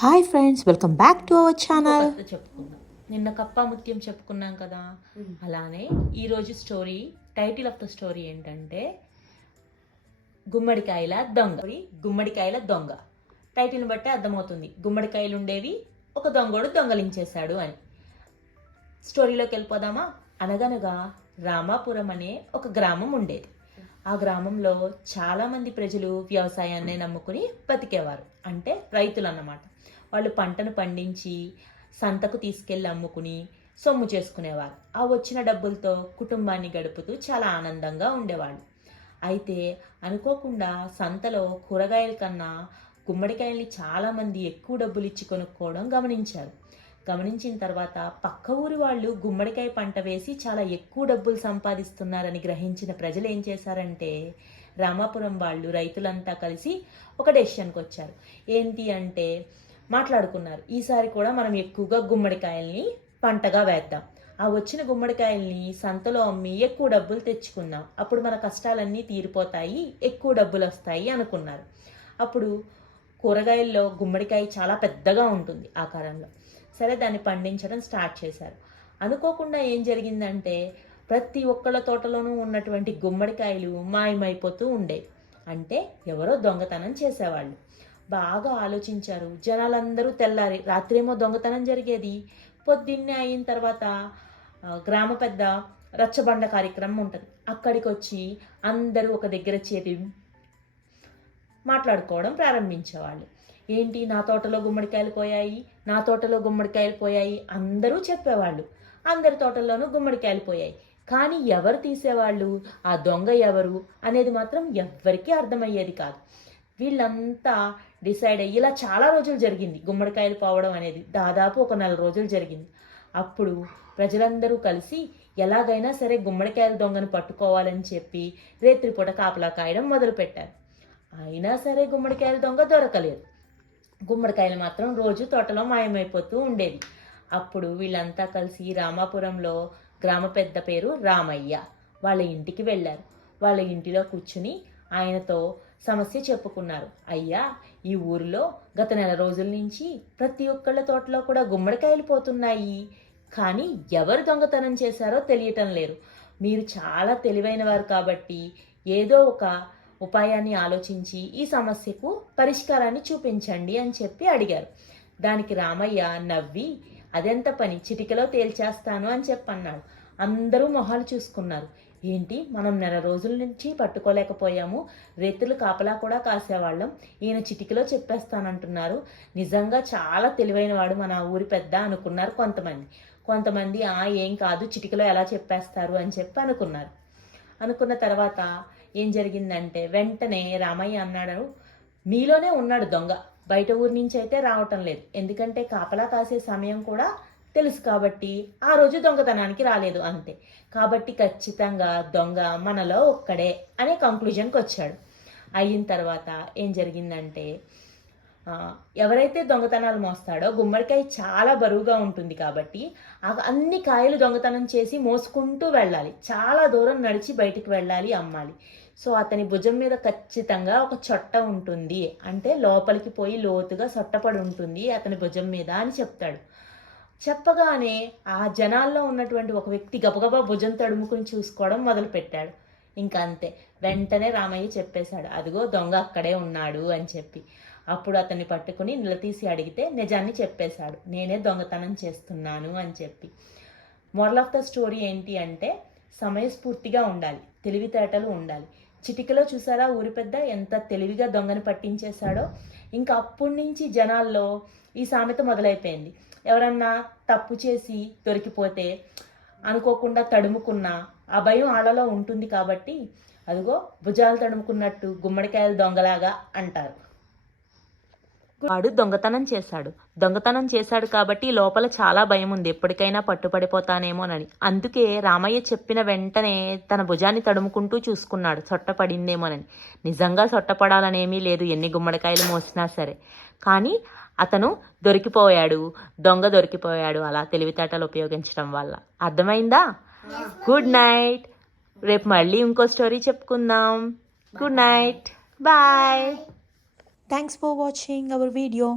Hi friends, welcome back to our channel. చెప్పుకుందాం. నిన్న కప్ప ముత్యం చెప్పుకున్నాం కదా, అలానే ఈరోజు story, title of the story ఏంటంటే గుమ్మడికాయల దొంగ. గుమ్మడికాయల దొంగ టైటిల్ని బట్టి అర్థమవుతుంది, గుమ్మడికాయలు ఉండేవి, ఒక దొంగోడు దొంగలించేశాడు అని. స్టోరీలోకి వెళ్ళిపోదామా. అనగనగా రామాపురం అనే ఒక గ్రామం ఉండేది. ఆ గ్రామంలో చాలామంది ప్రజలు వ్యవసాయాన్ని నమ్ముకుని బతికేవారు. అంటే రైతులు అన్నమాట. వాళ్ళు పంటను పండించి సంతకు తీసుకెళ్ళి అమ్ముకుని సొమ్ము చేసుకునేవారు. ఆ వచ్చిన డబ్బులతో కుటుంబాన్ని గడుపుతూ చాలా ఆనందంగా ఉండేవాళ్ళు. అయితే అనుకోకుండా సంతలో కూరగాయల కన్నా గుమ్మడికాయల్ని చాలామంది ఎక్కువ డబ్బులు ఇచ్చి కొనుక్కోవడం గమనించారు. గమనించిన తర్వాత పక్క ఊరి వాళ్ళు గుమ్మడికాయ పంట వేసి చాలా ఎక్కువ డబ్బులు సంపాదిస్తున్నారని గ్రహించిన ప్రజలు ఏం చేశారంటే, రామాపురం వాళ్ళు రైతులంతా కలిసి ఒక డెసిషన్కి వచ్చారు. ఏంటి అంటే, మాట్లాడుకున్నారు, ఈసారి కూడా మనం ఎక్కువగా గుమ్మడికాయల్ని పంటగా వేద్దాం. ఆ వచ్చిన గుమ్మడికాయల్ని సంతలో అమ్మి ఎక్కువ డబ్బులు తెచ్చుకుందాం. అప్పుడు మన కష్టాలన్నీ తీరిపోతాయి, ఎక్కువ డబ్బులు వస్తాయి అనుకున్నారు. అప్పుడు కూరగాయల్లో గుమ్మడికాయ చాలా పెద్దగా ఉంటుంది ఆకారంలో. సరే, దాన్ని పండించడం స్టార్ట్ చేశారు. అనుకోకుండా ఏం జరిగిందంటే, ప్రతి ఒక్కళ్ళ తోటలోనూ ఉన్నటువంటి గుమ్మడికాయలు మాయమైపోతూ ఉండేవి. అంటే ఎవరో దొంగతనం చేసేవాళ్ళు. బాగా ఆలోచించారు జనాలందరూ. తెల్లారి రాత్రేమో దొంగతనం జరిగేది. పొద్దున్నే అయిన తర్వాత గ్రామ పెద్ద రచ్చబండ కార్యక్రమం ఉంటుంది. అక్కడికి వచ్చి అందరూ ఒక దగ్గర చేరి మాట్లాడుకోవడం ప్రారంభించేవాళ్ళు. ఏంటి, నా తోటలో గుమ్మడికాయలు పోయాయి, నా తోటలో గుమ్మడికాయలు పోయాయి అందరూ చెప్పేవాళ్ళు. అందరి తోటల్లోనూ గుమ్మడికాయలు పోయాయి. కానీ ఎవరు తీసేవాళ్ళు, ఆ దొంగ ఎవరు అనేది మాత్రం ఎవ్వరికీ అర్థమయ్యేది కాదు. వీళ్ళంతా డిసైడ్ అయ్యి ఇలా చాలా రోజులు జరిగింది. గుమ్మడికాయలు పోవడం అనేది దాదాపు ఒక 4 రోజులు జరిగింది. అప్పుడు ప్రజలందరూ కలిసి ఎలాగైనా సరే గుమ్మడికాయల దొంగను పట్టుకోవాలని చెప్పి రేత్రిపూట కాపలా కాయడం మొదలుపెట్టారు. అయినా సరే గుమ్మడికాయల దొంగ దొరకలేదు. గుమ్మడికాయలు మాత్రం రోజు తోటలో మాయమైపోతూ ఉండేవి. అప్పుడు వీళ్ళంతా కలిసి రామాపురంలో గ్రామ పెద్ద పేరు రామయ్య వాళ్ళ ఇంటికి వెళ్ళారు. వాళ్ళ ఇంటిలో కూర్చుని ఆయనతో సమస్య చెప్పుకున్నారు. అయ్యా, ఈ ఊరిలో గత 4 రోజుల నుంచి ప్రతి ఒక్కళ్ళ తోటలో కూడా గుమ్మడికాయలు పోతున్నాయి, కానీ ఎవరు దొంగతనం చేశారో తెలియటం లేదు. మీరు చాలా తెలివైన వారు కాబట్టి ఏదో ఒక ఉపాయాన్ని ఆలోచించి ఈ సమస్యకు పరిష్కారాన్ని చూపించండి అని చెప్పి అడిగారు. దానికి రామయ్య నవ్వి, అదెంత పని, చిటికలో తేల్చేస్తాను అని చెప్పన్నాడు. అందరూ మొహాలు చూసుకున్నారు. ఏంటి, మనం 4 రోజుల నుంచి పట్టుకోలేకపోయాము, రేతులు కాపలా కూడా కాసేవాళ్ళం, ఈయన చిటికలో చెప్పేస్తానంటున్నారు, నిజంగా చాలా తెలివైన వాడు మన ఊరి పెద్ద అనుకున్నారు కొంతమంది ఏం కాదు, చిటికలో ఎలా చెప్పేస్తారు అని చెప్పి అనుకున్నారు. అనుకున్న తర్వాత ఏం జరిగిందంటే, వెంటనే రామయ్య అన్నాడు, మీలోనే ఉన్నాడు దొంగ, బయట ఊరి నుంచి అయితే రావటం లేదు. ఎందుకంటే కాపలా కాసే సమయం కూడా తెలుసు కాబట్టి ఆ రోజు దొంగతనానికి రాలేదు అంతే. కాబట్టి ఖచ్చితంగా దొంగ మనలో ఒక్కడే అనే కంక్లూజన్కి వచ్చాడు. అయిన తర్వాత ఏం జరిగిందంటే, ఎవరైతే దొంగతనాలు మోస్తాడో గుమ్మడికాయ చాలా బరువుగా ఉంటుంది కాబట్టి అన్ని కాయలు దొంగతనం చేసి మోసుకుంటూ వెళ్ళాలి. చాలా దూరం నడిచి బయటికి వెళ్ళాలి, అమ్మాలి. సో అతని భుజం మీద ఖచ్చితంగా ఒక చొట్ట ఉంటుంది, అంటే లోపలికి పోయి లోతుగా సొట్టపడి ఉంటుంది అతని భుజం మీద అని చెప్తాడు. చెప్పగానే ఆ జనాల్లో ఉన్నటువంటి ఒక వ్యక్తి గబగబా భుజం తడుముకుని చూసుకోవడం మొదలుపెట్టాడు. ఇంకా అంతే, వెంటనే రామయ్య చెప్పేశాడు, అదిగో దొంగ అక్కడే ఉన్నాడు అని చెప్పి. అప్పుడు అతన్ని పట్టుకుని నిలదీసి అడిగితే నిజాన్ని చెప్పేశాడు, నేనే దొంగతనం చేస్తున్నాను అని చెప్పి. మోరల్ ఆఫ్ ద స్టోరీ ఏంటి అంటే, సమయస్ఫూర్తిగా ఉండాలి, తెలివితేటలు ఉండాలి. చిటికలో చూసారా ఊరి పెద్ద ఎంత తెలివిగా దొంగని పట్టించేశాడో. ఇంకా అప్పటి నుంచి జనాల్లో ఈ సామెత మొదలైపోయింది. ఎవరన్నా తప్పు చేసి దొరికిపోతే అనుకోకుండా తడుముకున్నా ఆ భయం ఆళ్ళలో ఉంటుంది కాబట్టి, అదిగో భుజాలు తడుముకున్నట్టు గుమ్మడికాయలు దొంగలాగా అంటారు. వాడు దొంగతనం చేశాడు కాబట్టి లోపల చాలా భయం ఉంది, ఎప్పటికైనా పట్టుపడిపోతానేమోనని. అందుకే రామయ్య చెప్పిన వెంటనే తన భుజాన్ని తడుముకుంటూ చూసుకున్నాడు, సొట్టపడిందేమోనని. నిజంగా సొట్టపడాలనేమీ లేదు, ఎన్ని గుమ్మడికాయలు మోసినా సరే. కానీ అతను దొంగ దొరికిపోయాడు అలా తెలివితేటలు ఉపయోగించడం వల్ల. అర్థమైందా? Good night. రేపు మళ్ళీ ఇంకో స్టోరీ చెప్పుకుందాం. Good night, bye. Thanks for watching our video.